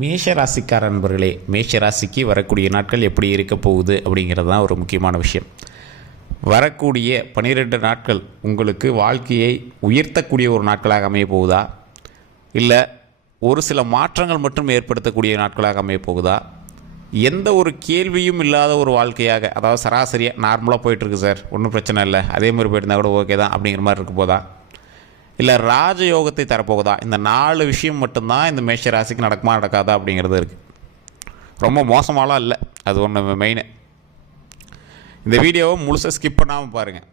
மேஷ ராசிக்கார நண்பர்களே மேஷ ராசிக்கு வரக்கூடிய நாட்கள் எப்படி இருக்க போகுது அப்படிங்கிறது தான் ஒரு முக்கியமான விஷயம். வரக்கூடிய பன்னிரெண்டு நாட்கள் உங்களுக்கு வாழ்க்கையை உயர்த்தக்கூடிய ஒரு நாட்களாக அமைய போகுதா? இல்லை ஒரு சில மாற்றங்கள் மட்டும் ஏற்படுத்தக்கூடிய நாட்களாக அமைய போகுதா? எந்த ஒரு கேள்வியும் இல்லாத ஒரு வாழ்க்கையாக அதாவது சராசரியாக நார்மலாக போயிட்டுருக்கு சார் ஒன்றும் பிரச்சனை இல்லை அதே மாதிரி போயிருந்தா கூட ஓகே தான் அப்படிங்கிற மாதிரி இருக்க போதா? இல்லை ராஜயோகத்தை தரப்போகுதா? இந்த நாலு விஷயம் மட்டும்தான் இந்த மேஷ ராசிக்கு நடக்குமா நடக்காதா அப்படிங்கிறது இருக்குது ரொம்ப மோசமாலாம் இல்லை. அது ஒன்று மெயின் இந்த வீடியோவை முழுசாக ஸ்கிப் பண்ணாமல் பாருங்கள்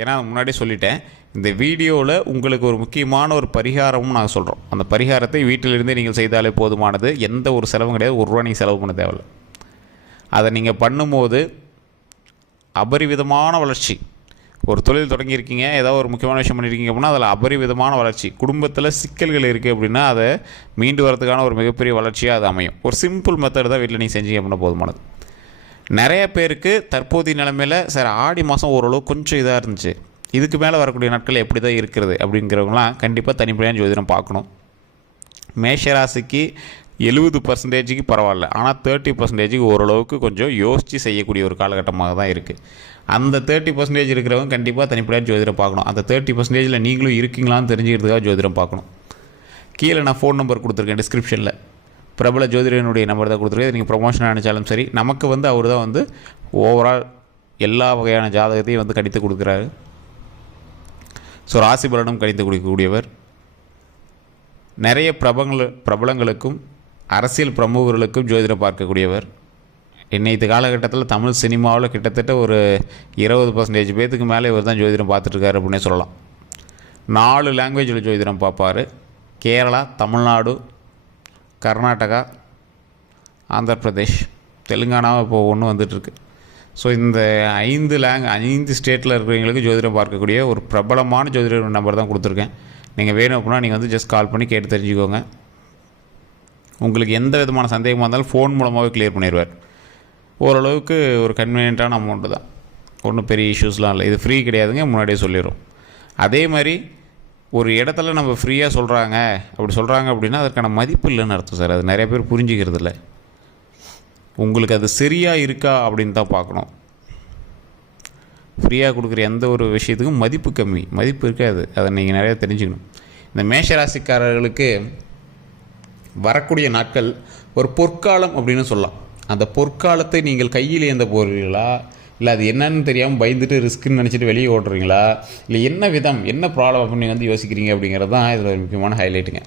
ஏன்னா முன்னாடி சொல்லிட்டேன். இந்த வீடியோவில் உங்களுக்கு ஒரு முக்கியமான ஒரு பரிகாரமும் நாங்கள் சொல்கிறோம் அந்த பரிகாரத்தை வீட்டிலிருந்தே நீங்கள் செய்தாலே போதுமானது. எந்த ஒரு செலவும் கிடையாது. ஒரு ரூபா நீங்கள் செலவு பண்ண தேவையில்லை. அதை நீங்கள் பண்ணும்போது அபரிவிதமான வளர்ச்சி. ஒரு தொழில் தொடங்கியிருக்கீங்க ஏதோ ஒரு முக்கியமான விஷயம் பண்ணியிருக்கீங்க அப்படின்னா அதில் அபரிவிதமான வளர்ச்சி. குடும்பத்தில் சிக்கல்கள் இருக்குது அப்படின்னா அதை மீண்டு வரதுக்கான ஒரு மிகப்பெரிய வளர்ச்சியாக அது அமையும். ஒரு சிம்பிள் மெத்தட் தான் வீட்டில் நீங்கள் செஞ்சீங்க அப்படின்னா போதுமானது. நிறைய பேருக்கு தற்போதைய நிலைமையில் சார் ஆடி மாதம் ஓரளவு கொஞ்சம் இதாக இருந்துச்சு. இதுக்கு மேலே வரக்கூடிய நாட்கள் எப்படி தான் இருக்கிறது அப்படிங்கிறவங்களாம் கண்டிப்பாக தனிப்படையான ஜோதிடம் பார்க்கணும். மேஷராசிக்கு எழுபது பர்சன்டேஜுக்கு பரவாயில்ல. ஆனால் தேர்ட்டி பர்சன்டேஜுக்கு ஓரளவுக்கு கொஞ்சம் யோசித்து செய்யக்கூடிய ஒரு காலகட்டமாக தான் இருக்குது அந்த தேர்ட்டி பர்சன்டேஜ் இருக்கிறவங்க கண்டிப்பாக தனிப்படையாக ஜோதிடம் பார்க்கணும். அந்த தேர்ட்டி பர்சன்டேஜில் நீங்களும் இருக்கீங்களான்னு தெரிஞ்சுக்கிறதுக்காக ஜோதிடம் பார்க்கணும். கீழே நான் ஃபோன் நம்பர் கொடுத்துருக்கேன் டிஸ்கிரிப்ஷனில் பிரபல ஜோதிடனுடைய நம்பர் தான் கொடுத்துருக்கேன். நீங்கள் ப்ரொமோஷன் நினச்சாலும் சரி நமக்கு வந்து அவர் தான் வந்து ஓவரால் எல்லா வகையான ஜாதகத்தையும் வந்து கணித்து கொடுக்குறாரு. ஸோ ராசி பலனும் கணித்து கொடுக்கக்கூடியவர். நிறைய பிரபங்கள் பிரபலங்களுக்கும் அரசியல் பிரமுகர்களுக்கும் ஜோதிடம் பார்க்கக்கூடியவர். இன்னைத்து காலகட்டத்தில் தமிழ் சினிமாவில் கிட்டத்தட்ட ஒரு இருபது பர்சன்டேஜ் பேத்துக்கு மேலே இவர் தான் ஜோதிடம் பார்த்துட்ருக்காரு அப்படின்னே சொல்லலாம். நாலு லாங்குவேஜில் ஜோதிடம் பார்ப்பார். கேரளா தமிழ்நாடு கர்நாடகா ஆந்திர பிரதேஷ் தெலுங்கானாவும் இப்போ ஒன்று வந்துட்டுருக்கு. ஸோ இந்த ஐந்து லேங் ஐந்து ஸ்டேட்டில் இருக்கிறவங்களுக்கு ஜோதிடம் பார்க்கக்கூடிய ஒரு பிரபலமான ஜோதிடர் நம்பர் தான் கொடுத்துருக்கேன். நீங்கள் வேணும் அப்படின்னா நீங்கள் வந்து ஜஸ்ட் கால் பண்ணி கேட்டு தெரிஞ்சுக்கோங்க. உங்களுக்கு எந்த விதமான சந்தேகமாக இருந்தாலும் ஃபோன் மூலமாகவே கிளியர் பண்ணிடுவார் ஓரளவுக்கு ஒரு கன்வீனியண்ட்டான அமௌண்ட்டு தான். ஒன்றும் பெரிய இஷ்யூஸ்லாம் இல்லை. இது ஃப்ரீ கிடையாதுங்க முன்னாடியே சொல்லிடும் அதே மாதிரி ஒரு இடத்துல நம்ம ஃப்ரீயாக சொல்கிறாங்க அப்படி சொல்கிறாங்க அப்படின்னா அதற்கான மதிப்பு இல்லைன்னு அர்த்தம் சார். அது நிறைய பேர் புரிஞ்சுக்கிறது இல்லை. உங்களுக்கு அது சரியாக இருக்கா அப்படின்னு தான் பார்க்கணும். ஃப்ரீயாக கொடுக்குற எந்த ஒரு விஷயத்துக்கும் மதிப்பு கம்மி. மதிப்பு இருக்காது. அதை நீங்கள் நிறையா தெரிஞ்சுக்கணும். இந்த மேஷராசிக்காரர்களுக்கு வரக்கூடிய நாட்கள் ஒரு பொற்காலம் அப்படின்னு சொல்லலாம். அந்த பொற்காலத்தை நீங்கள் கையில் ஏந்த போகிறீர்களா இல்லை அது என்னன்னு தெரியாமல் பயந்துட்டு ரிஸ்க்குன்னு நினச்சிட்டு வெளியே ஓடுறீங்களா? இல்லை என்ன விதம் என்ன ப்ராப்ளம் அப்படின்னு வந்து யோசிக்கிறீங்க அப்படிங்கிறது தான் இதில் ஒரு முக்கியமான ஹைலைட்டுங்க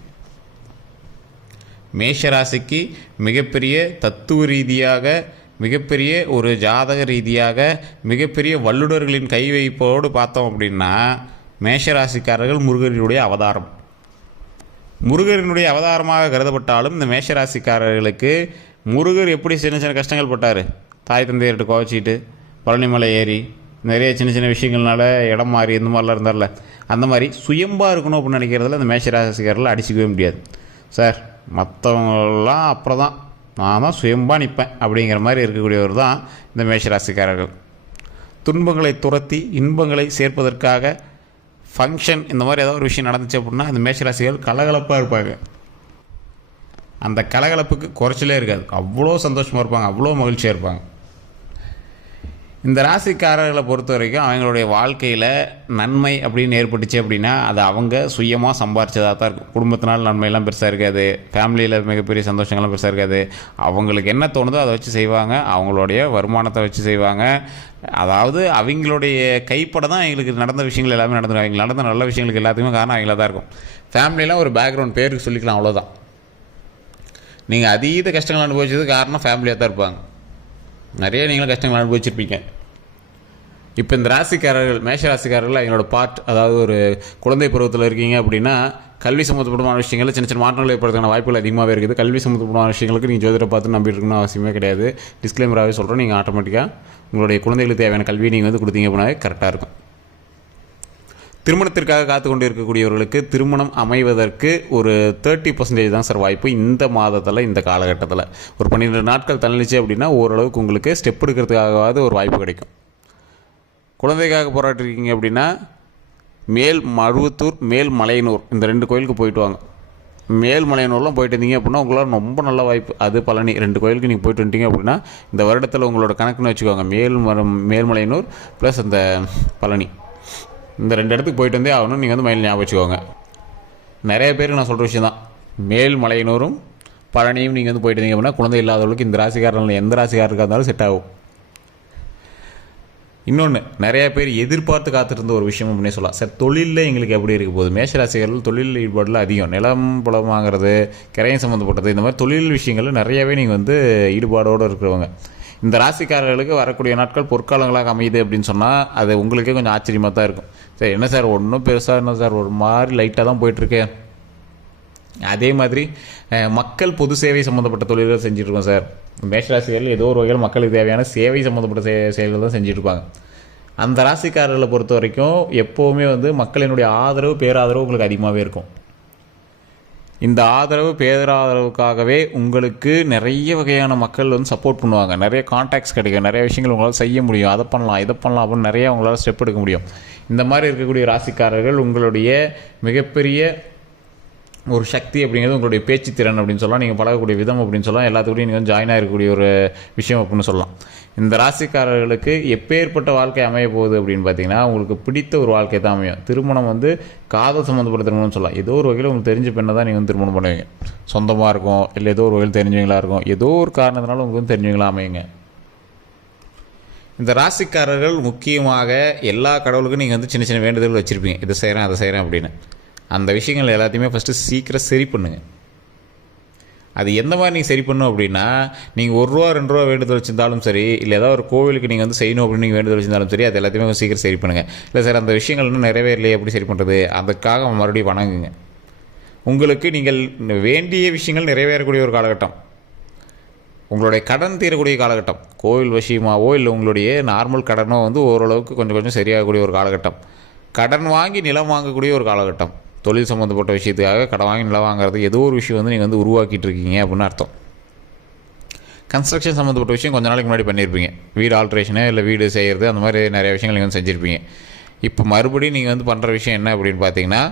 மேஷராசிக்கு மிகப்பெரிய தத்துவ ரீதியாக மிகப்பெரிய ஒரு ஜாதக ரீதியாக மிகப்பெரிய வல்லுநர்களின் கை வைப்போடு பார்த்தோம் அப்படின்னா மேஷராசிக்காரர்கள் முருகனுடைய அவதாரம். முருகரினுடைய அவதாரமாக கருதப்பட்டாலும் இந்த மேஷராசிக்காரர்களுக்கு முருகர் எப்படி சின்ன சின்ன கஷ்டங்கள் பட்டார்? தாய் தந்தையர்கிட்ட கோவச்சிட்டு பழனிமலை ஏறி நிறைய சின்ன சின்ன விஷயங்கள்னால இடம் மாறி இந்த மாதிரிலாம் இருந்தார்ல. அந்த மாதிரி சுயம்பாக இருக்கணும் அப்படின்னு நினைக்கிறதுல இந்த மேஷராசிக்காரர்கள் அடிச்சிக்கவே முடியாது. சார் மற்றவங்களாம் அப்புறம் தான் நான் தான் சுயம்பாக நிற்பேன் அப்படிங்கிற மாதிரி இருக்கக்கூடியவர் தான் இந்த மேஷராசிக்காரர்கள். துன்பங்களை துரத்தி இன்பங்களை சேர்ப்பதற்காக ஃபங்க்ஷன் இந்த மாதிரி ஏதோ ஒரு விஷயம் நடந்துச்சு அப்படின்னா அந்த மேஷராசிகள் கலகலப்பாக இருப்பாங்க. அந்த கலகலப்புக்கு குறைச்சலே இருக்காது. அவ்வளோ சந்தோஷமாக இருப்பாங்க. அவ்வளோ மகிழ்ச்சியாக இருப்பாங்க. இந்த ராசிக்காரர்களை பொறுத்த வரைக்கும் அவங்களுடைய வாழ்க்கையில் நன்மை அப்படின்னு ஏற்பட்டுச்சு அப்படின்னா அது அவங்க சுயமாக சம்பாரிச்சதாக தான் இருக்கும். குடும்பத்தினால் நன்மையெல்லாம் பெருசாக இருக்காது. ஃபேமிலியில் மிகப்பெரிய சந்தோஷங்கள்லாம் பெருசாக இருக்காது. அவங்களுக்கு என்ன தோணுதோ அதை வச்சு செய்வாங்க. அவங்களுடைய வருமானத்தை வச்சு செய்வாங்க. அதாவது அவங்களுடைய கைப்பட தான் எங்களுக்கு நடந்த விஷயங்கள் எல்லாமே நடந்துடும் அவங்க நடந்த நல்ல விஷயங்களுக்கு எல்லாத்துக்குமே காரணம் அவங்கள தான் இருக்கும். ஃபேமிலியெலாம் ஒரு பேக்ரவுண்ட் பேருக்கு சொல்லிக்கலாம் அவ்வளோதான் நீங்கள் அதீத கஷ்டங்கள் அனுபவிச்சது காரணம் ஃபேமிலியாக தான் இருப்பாங்க. நிறைய நீங்களும் கஷ்டங்கள் அனுபவிச்சிருப்பீங்க. இப்போ இந்த ராசிக்காரர்கள் மேஷ ராசிக்காரர்கள் எங்களோட பார்ட் அதாவது ஒரு குழந்தை பருவத்தில் இருக்கீங்க அப்படின்னா கல்வி சம்மந்தப்பட்டமான விஷயங்கள் சின்ன சின்ன மாற்றங்கள் ஏற்படுறதுக்கான வாய்ப்புகள் அதிகமாகவே இருக்குது. கல்வி சம்மந்தப்பட்டமான விஷயங்களுக்கு நீங்கள் ஜோதிடரை பார்த்து நம்பிட்டு இருக்கணும் அவசியமே கிடையாது. டிஸ்க்ளைமராகவே சொல்கிறோம் நீங்கள் ஆட்டோமேட்டிக்காக உங்களுடைய குழந்தைகளுக்கு தேவையான கல்வியை நீங்கள் வந்து கொடுத்தீங்க அப்படின்னாவே கரெக்டாக இருக்கும். திருமணத்திற்காக காத்து கொண்டு இருக்கக்கூடியவர்களுக்கு திருமணம் அமைவதற்கு ஒரு தேர்ட்டி பர்சன்டேஜ் தான் சார் வாய்ப்பு இந்த மாதத்தில் இந்த காலகட்டத்தில். ஒரு பன்னிரெண்டு நாட்கள் தள்ளிச்சு அப்படின்னா ஓரளவுக்கு உங்களுக்கு ஸ்டெப் எடுக்கிறதுக்காகவாவது ஒரு வாய்ப்பு கிடைக்கும். குழந்தைக்காக போராட்டிருக்கீங்க அப்படின்னா மேல் மருவத்தூர் மேல் மலையனூர் இந்த ரெண்டு கோயிலுக்கு போயிட்டு வாங்க. மேல்மலையனூர்லாம் போயிட்டு இருந்தீங்க அப்படின்னா உங்களால் ரொம்ப நல்ல வாய்ப்பு. அது பழனி ரெண்டு கோயிலுக்கு நீங்கள் போயிட்டு வந்துட்டீங்க அப்படின்னா இந்த வருடத்தில் உங்களோட கணக்குன்னு வச்சுக்கோங்க. மேல்மரம் மேல்மலையனூர் ப்ளஸ் அந்த பழனி. இந்த ரெண்டு இடத்துக்கு போயிட்டு வந்தே ஆகணும் நீங்கள் வந்து மயில் ஞாபகம் வச்சுக்கோங்க. நிறைய பேருக்கு நான் சொல்கிற விஷயம் தான். மேல்மலையனூரும் பழனியும் நீங்கள் வந்து போயிட்டு இருந்தீங்க அப்படின்னா குழந்தை இல்லாதவர்களுக்கு இந்த ராசிக்காரர்கள் எந்த ராசிக்காரருக்காக இருந்தாலும் செட் ஆகும். இன்னொன்று நிறைய பேர் எதிர்பார்த்து காத்திருந்த ஒரு விஷயம் அப்படின்னே சொல்லலாம். சார் தொழிலில் எங்களுக்கு எப்படி இருக்க போகுது? மேஷராசிகள் தொழில் ஈடுபாடில் அதிகம். நிலம் புலம் வாங்குறது கிரையம் சம்மந்தப்பட்டது இந்த மாதிரி தொழில் விஷயங்கள் நிறையவே நீங்கள் வந்து ஈடுபாடோடு இருக்கிறவங்க. இந்த ராசிக்காரர்களுக்கு வரக்கூடிய நாட்கள் பொற்காலங்களாக அமையுது அப்படின்னு சொன்னால் அது உங்களுக்கே கொஞ்சம் ஆச்சரியமாக தான் இருக்கும். சரி என்ன சார் ஒன்றும் பெருசாக என்ன சார் ஒரு மாதிரி லைட்டாக தான் போயிட்டுருக்கேன் அதே மாதிரி மக்கள் பொது சேவை சம்மந்தப்பட்ட தொழில்கள் செஞ்சுட்ருக்கோம் சார். மேஷராசிகள் ஏதோ ஒரு வகையில் மக்களுக்கு தேவையான சேவை சம்மந்தப்பட்ட சே செயல்கள் தான் செஞ்சுட்ருப்பாங்க. அந்த ராசிக்காரர்களை பொறுத்த வரைக்கும் எப்போவுமே வந்து மக்களினுடைய ஆதரவு பேராதரவு உங்களுக்கு அதிகமாகவே இருக்கும். இந்த ஆதரவு பேராதரவுக்காகவே உங்களுக்கு நிறைய வகையான மக்கள் வந்து சப்போர்ட் பண்ணுவாங்க. நிறைய கான்டாக்ட்ஸ் கிடைக்கும். நிறைய விஷயங்கள் உங்களால் செய்ய முடியும். அதை பண்ணலாம் இதை பண்ணலாம் அப்படின்னு நிறைய உங்களால் ஸ்டெப் எடுக்க முடியும். இந்த மாதிரி இருக்கக்கூடிய ராசிக்காரர்கள் உங்களுடைய மிகப்பெரிய ஒரு சக்தி அப்படிங்கிறது உங்களுடைய பேச்சு திறன் அப்படின்னு சொல்லலாம் நீங்கள் பழகக்கூடிய விதம் அப்படின்னு சொல்லலாம் எல்லாத்துக்கூடயும் நீங்கள் வந்து ஜாயின் ஆகிருக்கக்கூடிய ஒரு விஷயம் அப்படின்னு சொல்லலாம். இந்த ராசிக்காரர்களுக்கு எப்பேற்பட்ட வாழ்க்கை அமைய போகுது அப்படின்னு பார்த்தீங்கன்னா உங்களுக்கு பிடித்த ஒரு வாழ்க்கை தான் அமையும். திருமணம் வந்து காதல் சம்மந்தப்பட்ட திருமணம்னு சொல்லலாம். ஏதோ ஒரு வகையில் உங்களுக்கு தெரிஞ்ச பெண்ணை தான் நீங்கள் வந்து திருமணம் பண்ணுவீங்க. சொந்தமாக இருக்கும் இல்லை ஏதோ ஒரு வகையில் தெரிஞ்சவங்களாக இருக்கும். ஏதோ ஒரு காரணத்தினால உங்களுக்கு வந்து தெரிஞ்சவங்களா அமையுங்க. இந்த ராசிக்காரர்கள் முக்கியமாக எல்லா கடவுளுக்கும் நீங்கள் வந்து சின்ன சின்ன வேண்டுதல் வச்சுருப்பீங்க. இதை செய்கிறேன் அதை செய்கிறேன் அப்படின்னு. அந்த விஷயங்கள் எல்லாத்தையுமே ஃபஸ்ட்டு சீக்கிரம் சரி பண்ணுங்க. அது எந்த மாதிரி நீங்கள் சரி பண்ணணும் அப்படின்னா நீங்கள் ஒரு ரூபா ரெண்டு ரூபா வேண்டுதல் வச்சிருந்தாலும் சரி இல்லை ஏதாவது ஒரு கோவிலுக்கு நீங்கள் வந்து செய்யணும் அப்படின்னு நீங்கள் வேண்டுதல் வச்சிருந்தாலும் சரி அது எல்லாத்தையுமே கொஞ்சம் சீக்கிரம் சரி பண்ணுங்கள் இல்லை சார் அந்த விஷயங்கள் இன்னும் நிறைவேறலையே எப்படி சரி பண்ணுறது அதுக்காக மறுபடியும் வணங்குங்க. உங்களுக்கு நீங்கள் வேண்டிய விஷயங்கள் நிறைவேறக்கூடிய ஒரு காலகட்டம். உங்களுடைய கடன் தீரக்கூடிய காலகட்டம். கோவில் விஷயமாவோ இல்லை உங்களுடைய நார்மல் கடனோ வந்து ஓரளவுக்கு கொஞ்சம் கொஞ்சம் சரியாகக்கூடிய ஒரு காலகட்டம். கடன் வாங்கி நிலம் வாங்கக்கூடிய ஒரு காலகட்டம். தொழில் சம்மந்தப்பட்ட விஷயத்துக்காக கடன் வாங்கி நிலம் வாங்குறது ஏதோ ஒரு விஷயம் வந்து நீங்கள் வந்து உருவாக்கிட்டு இருக்கீங்க அப்படின்னு அர்த்தம். கன்ஸ்ட்ரக்ஷன் சம்மந்தப்பட்ட விஷயம் கொஞ்ச நாளைக்கு முன்னாடி பண்ணியிருப்பீங்க. வீடு ஆல்ட்ரேஷனு இல்லை வீடு செய்கிறது அந்த மாதிரி நிறைய விஷயங்கள் நீங்கள் வந்து செஞ்சுருப்பீங்க. இப்போ மறுபடியும் நீங்கள் வந்து பண்ணுற விஷயம் என்ன அப்படின்னு பார்த்தீங்கன்னா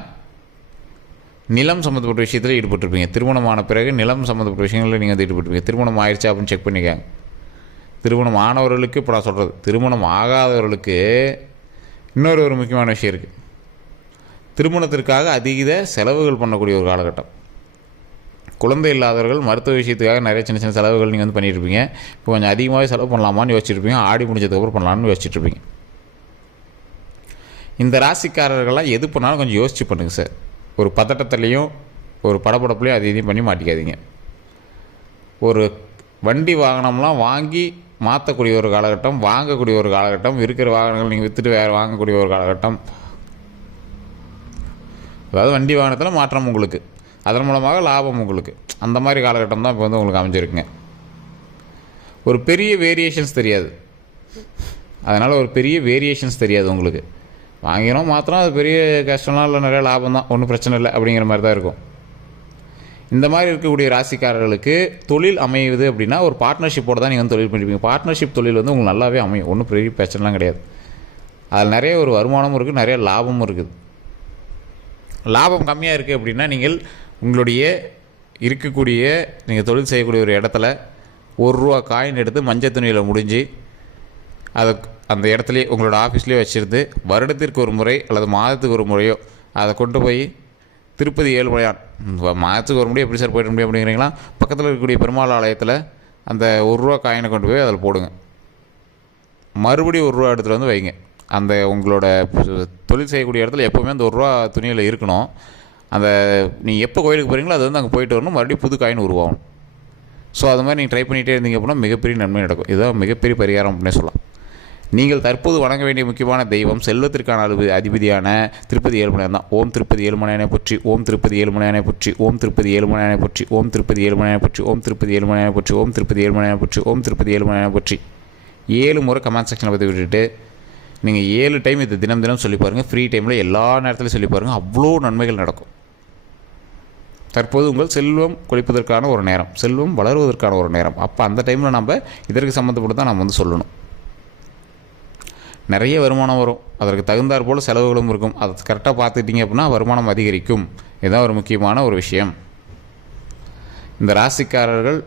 நிலம் சம்மந்தப்பட்ட விஷயத்தில் ஈடுபட்டிருப்பீங்க. திருமணமான பிறகு நிலம் சம்மந்தப்பட்ட விஷயங்களில் நீங்கள் வந்து ஈடுபட்டிருப்பீங்க. திருமணம் ஆயிடுச்சா அப்படின்னு செக் பண்ணிக்காங்க. திருமணம் ஆனவர்களுக்கு இப்போ நான் சொல்கிறது திருமணம் ஆகாதவர்களுக்கு இன்னொரு ஒரு முக்கியமான விஷயம் இருக்குது திருமணத்திற்காக அதிக செலவுகள் பண்ணக்கூடிய ஒரு காலகட்டம். குழந்தை இல்லாதவர்கள் மருத்துவ விஷயத்துக்காக நிறைய சின்ன சின்ன செலவுகள் நீங்கள் வந்து பண்ணியிருப்பீங்க இப்போ கொஞ்சம் அதிகமாகவே செலவு பண்ணலாமான்னு யோசிச்சிருப்பீங்க. ஆடி முடிஞ்சதுக்கப்புறம் பண்ணலாம்னு யோசிச்சுட்ருப்பீங்க. இந்த ராசிக்காரர்கள்லாம் எது பண்ணாலும் கொஞ்சம் யோசிச்சு பண்ணுங்கள் சார். ஒரு பதட்டத்துலேயும் ஒரு படப்படப்புலையும் அது இதையும் பண்ணி மாட்டிக்காதீங்க. ஒரு வண்டி வாகனம்லாம் வாங்கி மாற்றக்கூடிய ஒரு காலகட்டம் வாங்கக்கூடிய ஒரு காலகட்டம் இருக்கிற வாகனங்கள் நீங்கள் விற்றுட்டு வேறு வாங்கக்கூடிய ஒரு காலகட்டம் அதாவது வண்டி வாகனத்தில் மாற்றம் உங்களுக்கு. அதன் மூலமாக லாபம் உங்களுக்கு. அந்த மாதிரி காலகட்டம் தான் இப்போ வந்து உங்களுக்கு அமைஞ்சிருக்குங்க. ஒரு பெரிய வேரியேஷன்ஸ் தெரியாது. அதனால் ஒரு பெரிய வேரியேஷன்ஸ் தெரியாது உங்களுக்கு. வாங்கினோம் மாத்திரம் அது பெரிய கஷ்டம்லாம் இல்லை நிறைய லாபம் தான். ஒன்றும் பிரச்சனை இல்லை அப்படிங்கிற மாதிரி தான் இருக்கும். இந்த மாதிரி இருக்கக்கூடிய ராசிக்காரர்களுக்கு தொழில் அமையுது அப்படின்னா ஒரு பார்ட்னர்ஷிப்போடு தான் நீங்கள் வந்து தொழில் பண்ணிப்பீங்க. பார்ட்னர்ஷிப் தொழில் வந்து உங்களுக்கு நல்லாவே அமையும். ஒன்றும் பெரிய பிரச்சனைலாம் கிடையாது. அதில் நிறைய ஒரு வருமானமும் இருக்குது நிறைய லாபமும் இருக்குது. லாபம் கம்மியாக இருக்குது அப்படின்னா நீங்கள் உங்களுடைய இருக்கக்கூடிய நீங்கள் தொழில் செய்யக்கூடிய ஒரு இடத்துல ஒரு ரூபா காயின் எடுத்து மஞ்சள் துணியில் முடிஞ்சு அதை அந்த இடத்துலையே உங்களோட ஆஃபீஸ்லேயே வச்சுருந்து வருடத்திற்கு ஒரு முறை அல்லது மாதத்துக்கு ஒரு முறையோ அதை கொண்டு போய் திருப்பதி ஏழுமலையான் மாதத்துக்கு ஒரு முறை எப்படி சார் போயிட முடியும் அப்படிங்கிறீங்களா? பக்கத்தில் இருக்கக்கூடிய பெருமாள் ஆலயத்தில் அந்த ஒரு ரூபா காயினை கொண்டு போய் அதில் போடுங்க. மறுபடியும் ஒரு ரூபா எடுத்துகிட்டு வந்து வைங்க. அந்த உங்களோட தொழில் செய்யக்கூடிய இடத்துல எப்போவுமே அந்த ஒரு ரூபா துணியில் இருக்கணும். அந்த நீங்கள் எப்போ கோயிலுக்கு போகிறீங்களோ அது வந்து அங்கே போயிட்டு வரணும். மறுபடியும் புது காயின் உருவாகும் ஸோ அது மாதிரி நீங்கள் ட்ரை பண்ணிகிட்டே இருந்தீங்க அப்படின்னா மிகப்பெரிய நன்மை நடக்கும். இதுதான் மிகப்பெரிய பரிகாரம் அப்படின்னே சொல்லலாம். நீங்கள் தற்போது வணங்க வேண்டிய முக்கியமான தெய்வம் செல்வத்திற்கான அளவு அதிபதியான திருப்பதி ஏழுமலையான் தான். ஓம் திருப்பதி ஏழுமலையானை பற்றி ஓம் திருப்பதி ஏழுமலையானை பற்றி ஓம் திருப்பதி ஏழுமலையானை பற்றி ஓம் திருப்பதி ஏழுமலையானை பற்றி ஓம் திருப்பதி ஏழுமலையானை பற்றி ஓம் திருப்பதி ஏழுமலையானை பற்றி ஓம் திருப்பதி ஏழுமலையானை பற்றி. ஏழு முறை கமெண்ட் செக்ஷனில் பற்றி விட்டுட்டு நீங்கள் ஏழு டைம் இது தினம் தினம் சொல்லி பாருங்கள் ஃப்ரீ டைமில் எல்லா நேரத்துலையும் சொல்லி பாருங்கள் அவ்வளோ நன்மைகள் நடக்கும். தற்போது உங்கள் செல்வம் கொளிப்பதற்கான ஒரு நேரம். செல்வம் வளருவதற்கான ஒரு நேரம். அப்போ அந்த டைமில் நம்ம இதற்கு சம்மந்தப்பட்டு தான் நம்ம வந்து சொல்லணும். நிறைய வருமானம் வரும். அதற்கு தகுந்தாற் போல் செலவுகளும் இருக்கும். அதை கரெக்டாக பார்த்துட்டிங்க அப்படின்னா வருமானம் அதிகரிக்கும். இதுதான் ஒரு முக்கியமான ஒரு விஷயம். இந்த ராசிக்காரர்கள்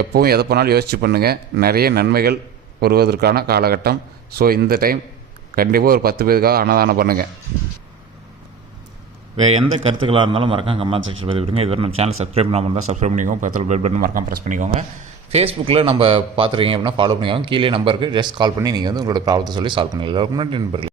எப்பவும் எதை பண்ணாலும் யோசிச்சு பண்ணுங்கள் நிறைய நன்மைகள் வருவதற்கான காலகட்டம். ஸோ இந்த டைம் கண்டிப்பாக ஒரு பத்து பேருக்காக அன்னதானம் பண்ணுங்கள் வேறு எந்த கருத்துக்களாக இருந்தாலும் மறக்காம கமெண்ட் செக்ஷன் பதிவு விடுங்க. இதுவரை நம்ம சேனல் சப்ஸ்கிரைப் பண்ணாமல் இருந்தால் சப்ஸ்கிரைப் பண்ணிக்கோங்க. பக்கத்தில் பெல் பட்டன் மறக்காம ப்ரெஸ் பண்ணிக்கோங்க. ஃபேஸ்புக்கில் நம்ம பார்த்துருக்கீங்க அப்படின்னா ஃபாலோ பண்ணிக்கோங்க. கீழே நம்பருக்கு ஜஸ்ட் கால் பண்ணி நீங்கள் வந்து உங்களோட ப்ராப்ளத்தை சொல்லி சால்வ் பண்ணிக்கலாம். நன்றி நண்பர்களே.